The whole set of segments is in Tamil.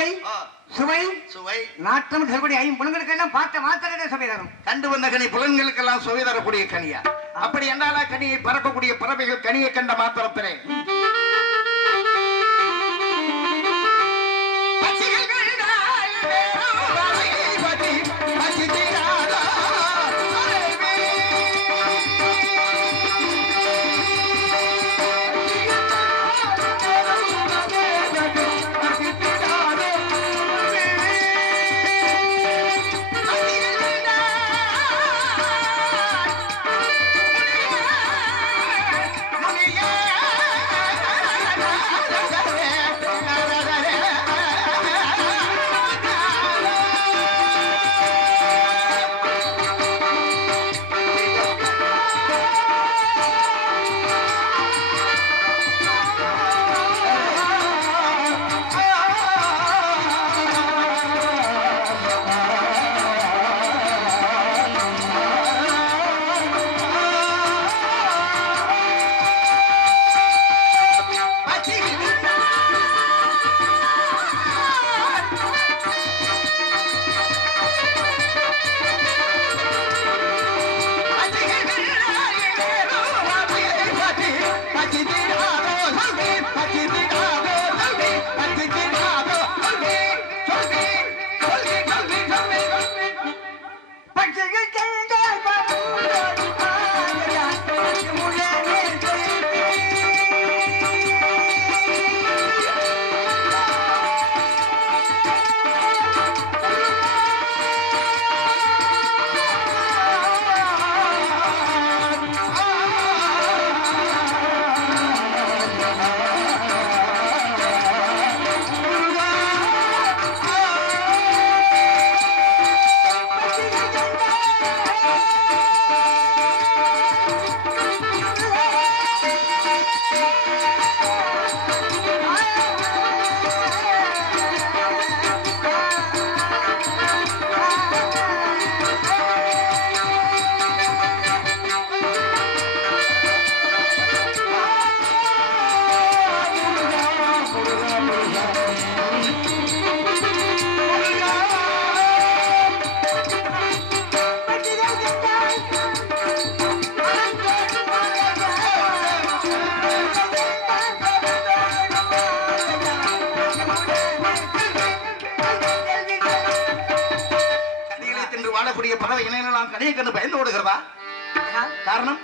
ஓசை சுவை சுவை நாட்டம் தரக்கூடிய ஐம்புலங்களுக்கெல்லாம் பார்த்த மாத்திரமே சுவை தரும். கண்டு வந்த கனி புலன்களுக்கெல்லாம் சுவை தரக்கூடிய கனியா? அப்படி என்றால கனியை பறக்கக்கூடிய பறவைகள் கனியை கண்ட மாத்திரத்திலே பறவை இணையெல்லாம் கனியை கண்டு பயந்து ஓடுகிறதா? காரணம்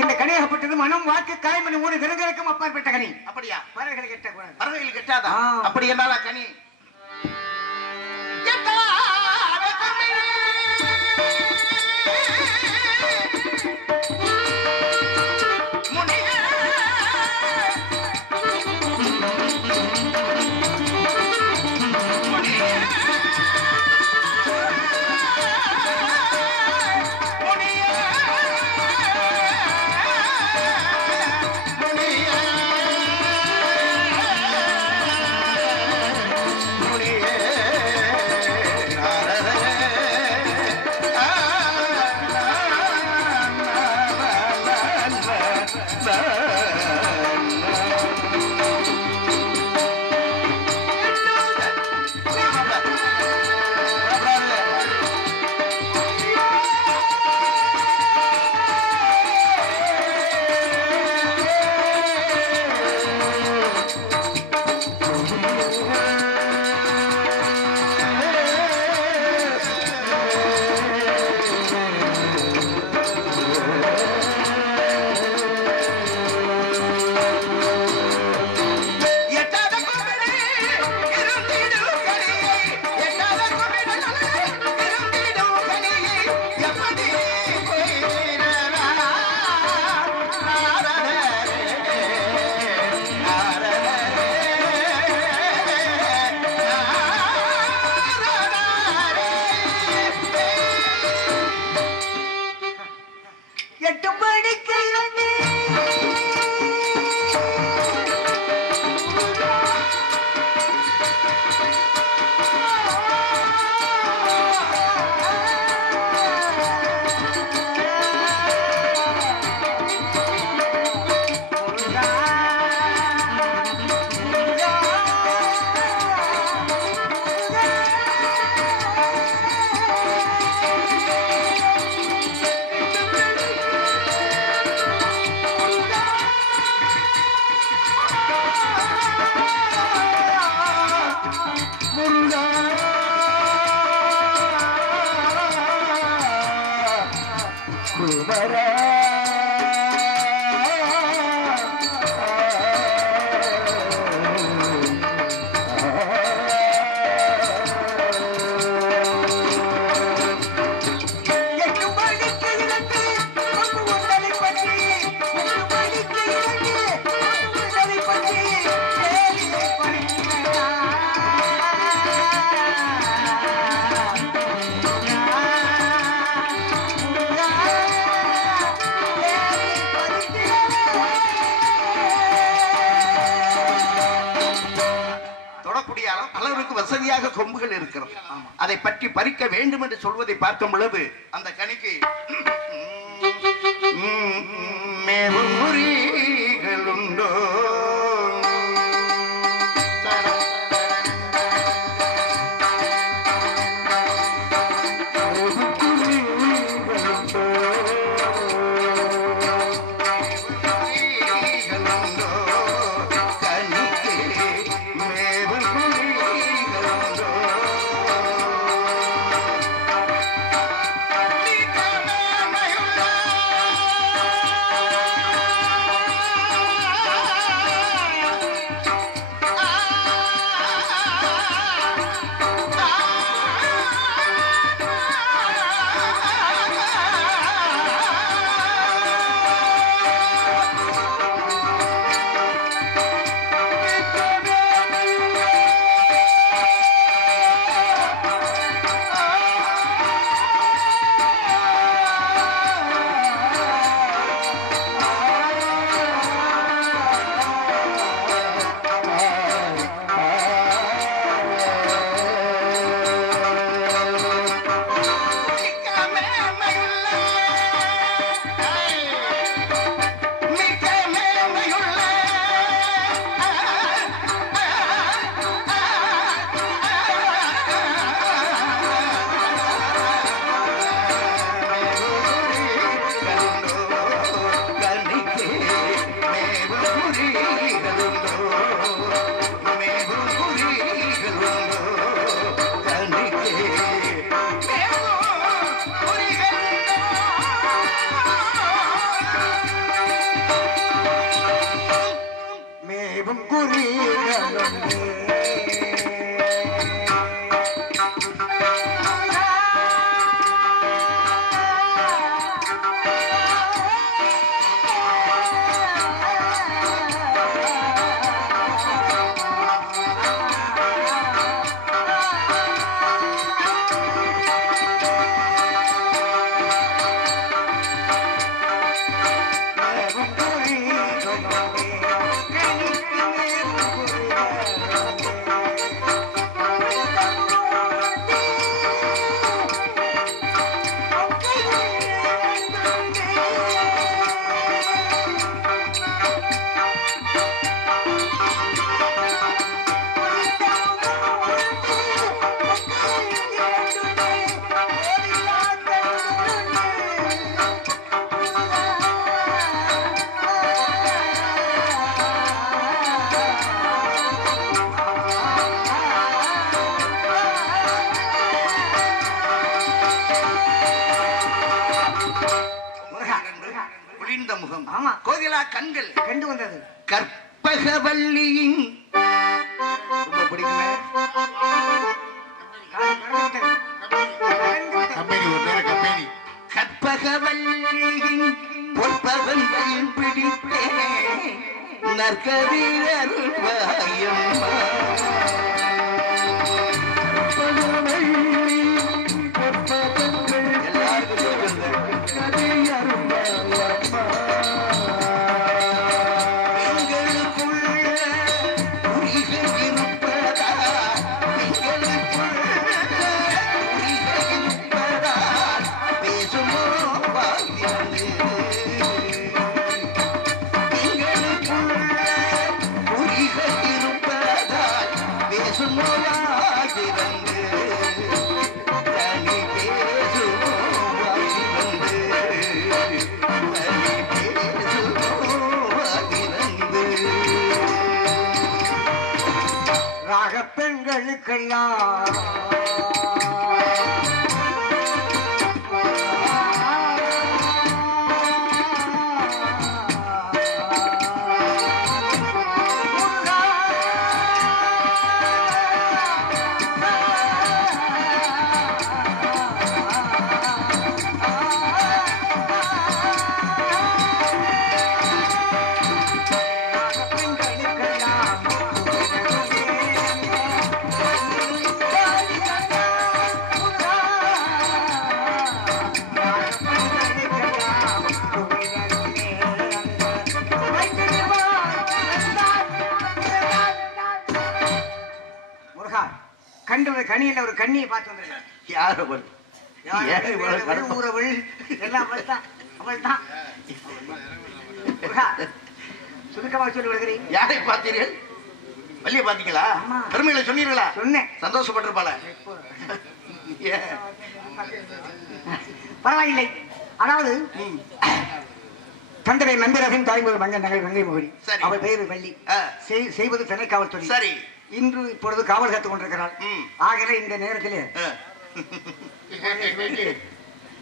இந்த கனியாகப்பட்டது மனம் வாக்கு காய்மணி 3 கிரகங்களுக்கும் அப்பாற்பட்ட கனி. அப்படியா? பறவைகள் கெட்ட பறவைகள் கெட்டாதா? அப்படி என்னால கனி தொடக்கூடிய அளவுக்கு வசதியாக கொம்புகள் இருக்கிறது. அதை பற்றி பறிக்க வேண்டும் என்று சொல்வதை பார்க்கும் பொழுது அந்த கனிக்கு மேவும் முறிகள் உண்டோ கண்கள் கண்டு வந்தது. கற்பகவல்லியின் ரொம்ப பிடிக்குமே கற்பகவல்லியின் பொற்பவங்கள் பிடித்தே நற்கதிரருள்வாயம்மா பெண்களுக்கெல்லாம் கண்டு கனியில் ஒரு கண்ணியை பார்த்து வந்துருக்கேன். யார் அவள்? ஊரவள் எல்லாம் அவள் தான், அவள் தான். சுருக்கமாக சொல்லி விடுகிறேன். யாரை பார்த்தீர்கள்? வள்ளியை பார்த்தீங்களா? பெருமையில சொன்னீர்களா? சொன்னேன். சந்தோஷப்பட்டிருப்பாள. பரவாயில்லை. அதாவது தந்தை நம்பிரகன் தாய்மொழி மங்கன் நகை மங்கை மொழி. அவள் பெயர் வள்ளி. செய்வது சென்னை காவல்துறை. சரி. இன்று இப்பொழுது காவல் காத்துக் கொண்டிருக்கிறாள். ஆகிற இந்த நேரத்திலே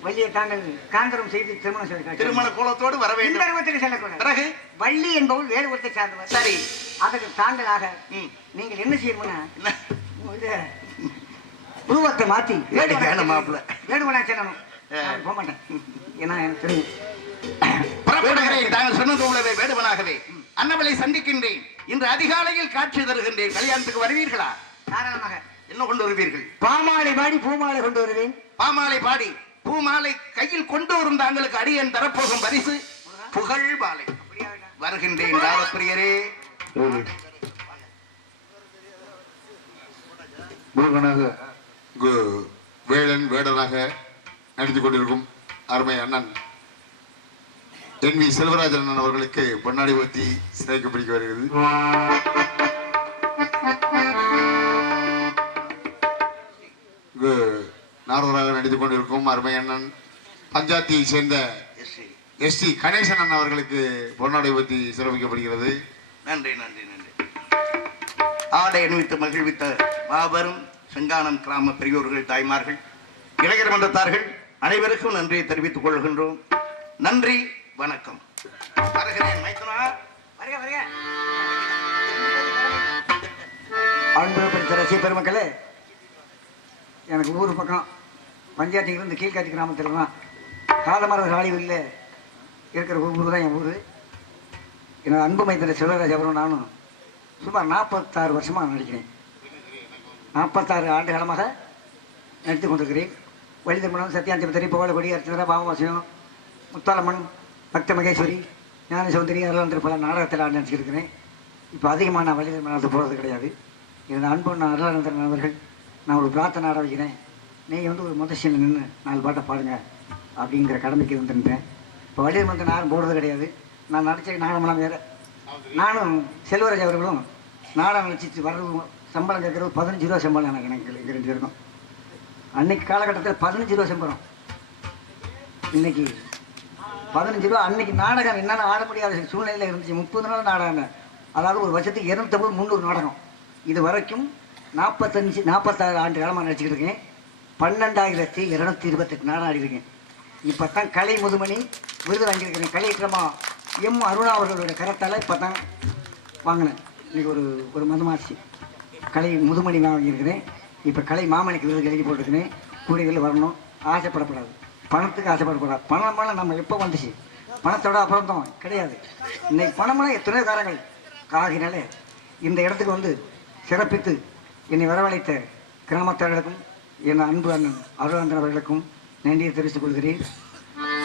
வள்ளியை தாங்கள் காந்தரம் செய்து திருமணம் செய்து திருமண கோலத்தோடு வர வேண்டும். செல்லக்கூடாது. வள்ளி என்பவள் வேறு ஒருத்தை சார்ந்தவர். சரி. அதற்கு தாங்களாக நீங்கள் என்ன செய்யணும்னா உருவத்தை மாத்தி வேணுமனா செல்லணும். போக மாட்டேன். ஏன்னா எனக்கு தெரியும். தாங்கள் சொன்னது போலவே வேடுவனாகவே அன்னவளை சந்திக்கின்றேன். இன்று அதிகாலையில் காட்சி தருகின்றேன். கல்யாணத்துக்கு வருவீர்களா? தாராளமாக. என்ன கொண்டு வருவீர்கள்? பாமாலை பாடி பூமாலை கொண்டு வருவேன். பாமாலை பாடி பூமாலை கையில் கொண்டு வரும் தாங்களுக்கு அடியன் தரப்போகும் பரிசு புகழ் மாலை. வருகின்றேன் ராஜப்பிரியரே. முருகனாக வேளன் வேடனாக நடித்துக் கொண்டிருக்கும் அருமை அண்ணன் என் வி செல்வராஜன் அண்ணன் அவர்களுக்கு பொன்னாடி ஊத்தி சிறைக்கு பிடிக்க வருகிறது. நாரதராக நடித்துக் கொண்டிருக்கும் அருமை அண்ணன் பஞ்சாயத்தை சேர்ந்த எஸ்டி கணேசன் அண்ணன் அவர்களுக்கு பொன்னாடை ஊத்தி சிறப்பிக்கப்படுகிறது. நன்றி நன்றி நன்றி. ஆடை அணிவித்து மகிழ்வித்த மாபெரும் செங்கானம் கிராம பெரியோர்கள், தாய்மார்கள், இளைஞர் மன்றத்தார்கள் அனைவருக்கும் நன்றியை தெரிவித்துக் கொள்கின்றோம். நன்றி, வணக்கம். வருகிறேன் மைத்துனா. வருக வருக. அன்பு படித்த ரசிக பெருமக்களே, எனக்கு ஊர் பக்கம் பஞ்சாயத்துலேருந்து கீழ்காட்சி கிராமத்தில் தான் காலமர ராளிவில் இருக்கிற ஊர் தான் என் ஊர். என்னோட அன்பு மைத்திர செல்வராஜ் அவரும் நானும் சுமார் 46 வருஷமாக நடிக்கிறேன். 46 ஆண்டு காலமாக நடித்து கொண்டிருக்கிறேன். வழி திருமணம், சத்யாந்திபத்திரி, புகழகொடி, அர்ச்சனா, பாமவாசியம், முத்தாலம்மன், பக்த மகேஸ்வரி, ஞான சௌந்தரி, அருளாந்திர பல நாடகத்தில் ஆண்டு நடிச்சிருக்கிறேன். இப்போ அதிகமாக நான் வழி திருமணத்தை போகிறது கிடையாது. எனது அன்பு நான் அருளானந்தரன் அவர்கள், நான் ஒரு பிரார்த்தனை ஆட வைக்கிறேன், நீங்கள் வந்து ஒரு முதல் நின்று 4 பாட்டை பாடுங்க அப்படிங்கிற கடமைக்கு வந்துருந்தேன். இப்போ வழி திருமணத்தை யாரும் போடுறது கிடையாது. நான் நடித்த நாடகமெல்லாம் வேறு. நானும் செல்வராஜ் அவர்களும் நாடகம் நடிச்சிட்டு வர்றது சம்பளம் கேட்குறது 15 ரூபா சம்பளம். எனக்கு 2 இருக்கும். அன்னைக்கு காலகட்டத்தில் 15 ரூபா சம்பளம், இன்னைக்கு 15 ரூபா. அன்னைக்கு நாடகம் என்னென்ன ஆட முடியாத சூழ்நிலையில் இருந்துச்சு. 30 நாள் நாடகம், அதாவது ஒரு வருஷத்துக்கு 250 300 நாடகம். இது வரைக்கும் 46 ஆண்டு காலமாக நடிச்சுக்கிட்டு இருக்கேன். 12,228 நாடகம் ஆடிருக்கேன். இப்போ தான் கலை முதுமணி விருது வாங்கியிருக்கிறேன். கலை கிரமா எம் அருணா அவர்களுடைய கரத்தால் இப்போ தான் வாங்கினேன். இன்னைக்கு ஒரு மதமாச்சு கலை முதுமணி நான் வாங்கியிருக்கிறேன். இப்போ கலை மாமணிக்கு விருது எழுதி போட்டுருக்கிறேன். கூடிகளில் வரணும். ஆசைப்படப்படாது, பணத்துக்கு ஆசைப்படப்படாது. பணமெல்லாம் நம்ம எப்போ வந்துச்சு, பணத்தோட அப்புறம் தான் கிடையாது. இன்னைக்கு பணமெல்லாம் எத்தனையோ காரங்கள் ஆகினாலே இந்த இடத்துக்கு வந்து சிறப்பித்து என்னை வரவழைத்த கிராமத்தார்களுக்கும் என் அன்பு அண்ணன் அருளாந்தன் அவர்களுக்கும் நன்றியை தெரிவித்துக் கொள்கிறேன்.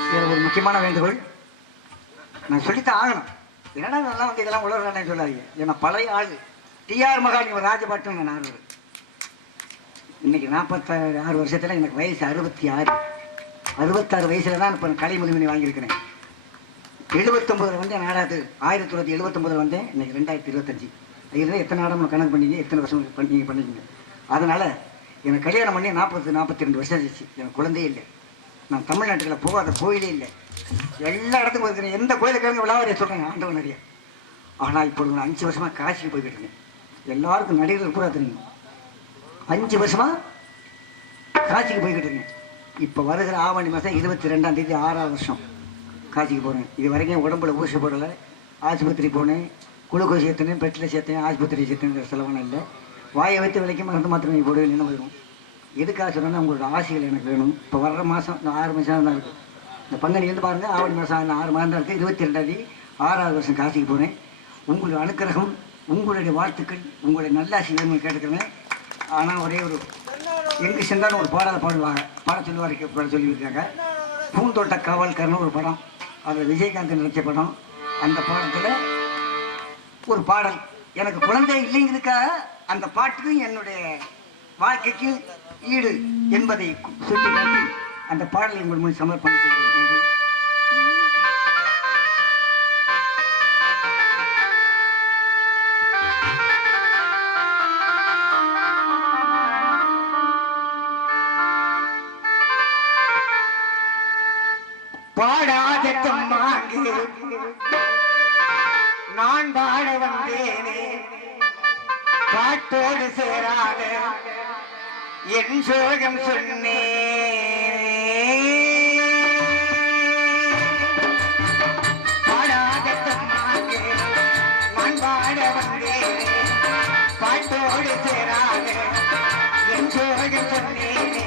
இதில் ஒரு முக்கியமான வேண்டுகோள் நான் சொல்லித்தான் ஆகணும். என்னடா நல்லா வந்து இதெல்லாம் உலகம் சொல்லாதீங்க. ஏன்னா பழைய ஆள் டிஆர் மகாலிங்க ராஜபாட்டம் நான் இன்னைக்கு 46 வருஷத்தில் எனக்கு வயசு 66. 66 வயசுல தான் இப்போ கலை முதுமணி வாங்கியிருக்கிறேன். 79 வந்தேன் நாடகத்துக்கு. 1979 வந்தேன். இன்னைக்கு 2025. இதில் எத்தனை நாடகம் கணக்கு பண்ணிங்க, எத்தனை வருஷம் பண்ணிக்கிங்க. அதனால் எனக்கு கல்யாணம் பண்ணி 42 வருஷம் ஆச்சு. எனக்கு குழந்தையே இல்லை. நான் தமிழ்நாட்டுக்குள்ள போகாத கோயிலே இல்லை. எல்லா இடத்துக்கும் இருக்கிறேன். எந்த கோயிலுக்கு விழாவறிய சொல்கிறேன் ஆண்டவன் நிறைய. ஆனால் இப்பொழுது நான் 5 வருஷமாக காசிக்கு போய்கிட்டு இருக்கேன். எல்லாருக்கும் நடிகர்கள் பூரா தெரியும். 5 வருஷமாக காசிக்கு போய்கிட்டு இருக்கேன். இப்போ வருகிற ஆவணி மாதம் 22ஆம் தேதி 6ஆவது வருஷம் காசிக்கு போகிறேன். இது வரைக்கும் உடம்புல ஊசி போடலை. ஆஸ்பத்திரி போனேன், குளுக்கோஸ் சேர்த்தேன், பெட்டில் சேர்த்தேன், ஆஸ்பத்திரி சேர்த்தேன். செலவான இல்லை. வாயை வைத்து விலைக்கு மருந்து மாத்திரம் நீ போடுவேன் என்ன போயிடும். எதுக்காக சொன்னால் உங்களோட ஆசைகள் எனக்கு வேணும். இப்போ வர்ற மாதம் 6 மாதம் தான் இருக்குது. இந்த பங்குனிலேருந்து பாருங்கள், ஆவணி மாதம் 6 மாதம் தான் இருக்குது. 22ஆம் தேதி 6ஆவது வருஷம் காசிக்கு போகிறேன். உங்களுடைய அனுக்கிரகம், உங்களுடைய வாழ்த்துக்கள், உங்களுடைய நல்லாசி வேணும்னு கேட்டுக்கிறேன். ஆனால் ஒரே ஒரு எங்கே சென்றாலும் ஒரு பாடலை பாடுவாங்க, பாட சொல்லியிருக்காங்க. பூந்தோட்ட காவல்காரன்னு ஒரு படம், அதில் விஜயகாந்த் நடித்த படம். அந்த படத்தில் ஒரு பாடல் எனக்கு குழந்தை இல்லைங்கிறதுக்காக அந்த பாட்டுக்கும் என்னுடைய வாழ்க்கைக்கு ஈடு என்பதை சுட்டிக்காட்டி அந்த பாடலை உங்கள் முன் சமர்ப்பணம் செய்கிறேன். பாடாத கம்மாங்கு நான் பாட வந்தேனே, பாட்டோடு சேராத என் சோகம் சொன்னேனே. பாடாத கம்மாங்கு நான் பாட வந்தேனே, பாட்டோடு சேராத என் சோகம் சொன்னேனே.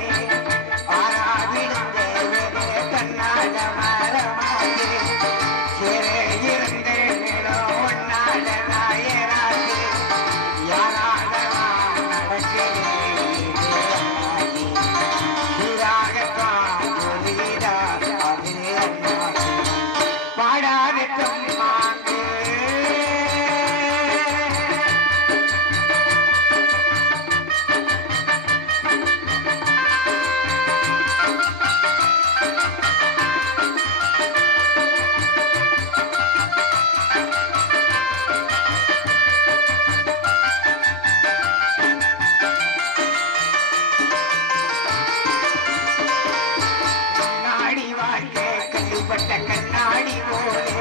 கண்ணாடி போலே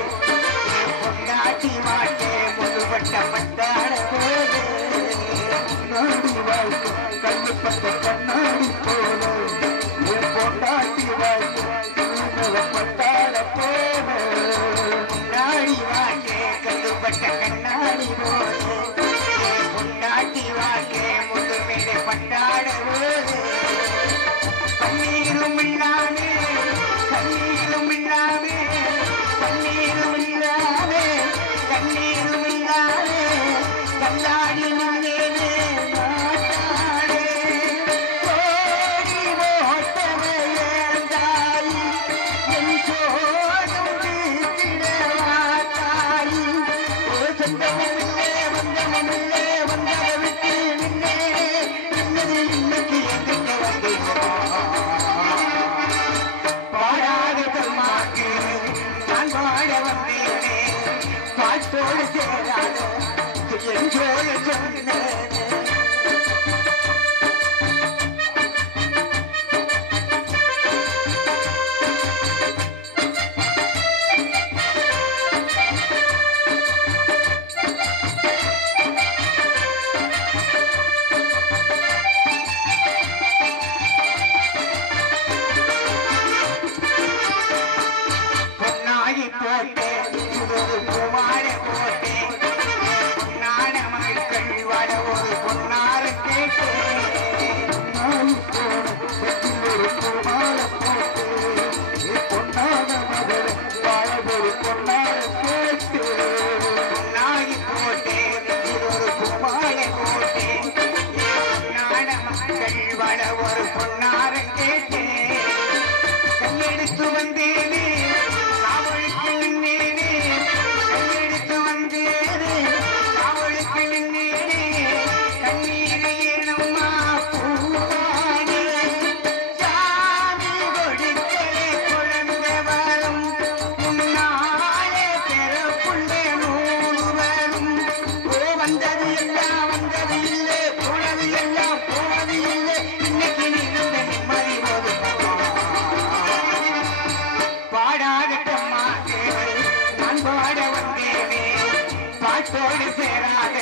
பொண்டாட்டி வாழ்க்கை முழுவட்ட பட்டாட போலே, கண்ணாடி வாழ்க்கை கல்லுப்பட்ட கண்ணாடி போலே பொண்டாட்டி வாழ்க்கை பட்டாட போலே. முன்னாடி வாழ்க்கை கல்லுப்பட்ட கண்ணாடி போலே பொண்டாட்டி வாழ்க்கை முழுமையை பட்டாட போலே. பன்னீரும் இல்லாமே கண்ணீரும் இல்லாமே, பன்னீரும் இல்லாமே கண்ணீரும் இல்லாமே, கண்ணாடி முன்னேனே மாட்டாடே. கோடி ஓட்டமையந்தாயி என் சோகம் தீர்த்திடவாத்தாயி. ஒரு சொந்தமில்லே வந்தமில்லே வந்ததை விட்டு நின்னே, நின்னது இன்னைக்கு எங்கிட்ட வந்தீங்களா. பாட்டோடு சேராத என் சோகம் சொன்னேனே. பொன்னாகி போட்டேன் ஒரு பூமாலை போட்டேன், பொன்னான மக்கள் வாழ ஒரு பொன்னார கேட்டேன். ஒரு பூமாலை போட்டேன், பொன்னான மகள் வாழ ஒரு பொன்னார கேட்டேன். பொன்னாகி போட்டேன் ஒரு பூமாலை போட்டேன், பொன்னான மக்கள் வாழ ஒரு பொன்னார கேட்டேன். கையெடுத்து வந்தேனே அவளுக்கு நின்னேனே, கையெடுத்து வந்தேனே அவளுக்கு நின்னேனே. கண்ணீர் ஏனம்மா பூவானே, சாமி கொடுத்தே குழந்தை வரும் முன்னாலே பிறப்புள்ளே நூறு வரும். ஓ வந்தது எல்லாம் வந்தது இல்லை, போனது எல்லாம் போனது இல்லை, இன்னைக்கு நிறந்த நிம்மதி வரும். பாடாத கம்மாங்கே நான் பாட வந்தேனே, பாட்டோடு சேராத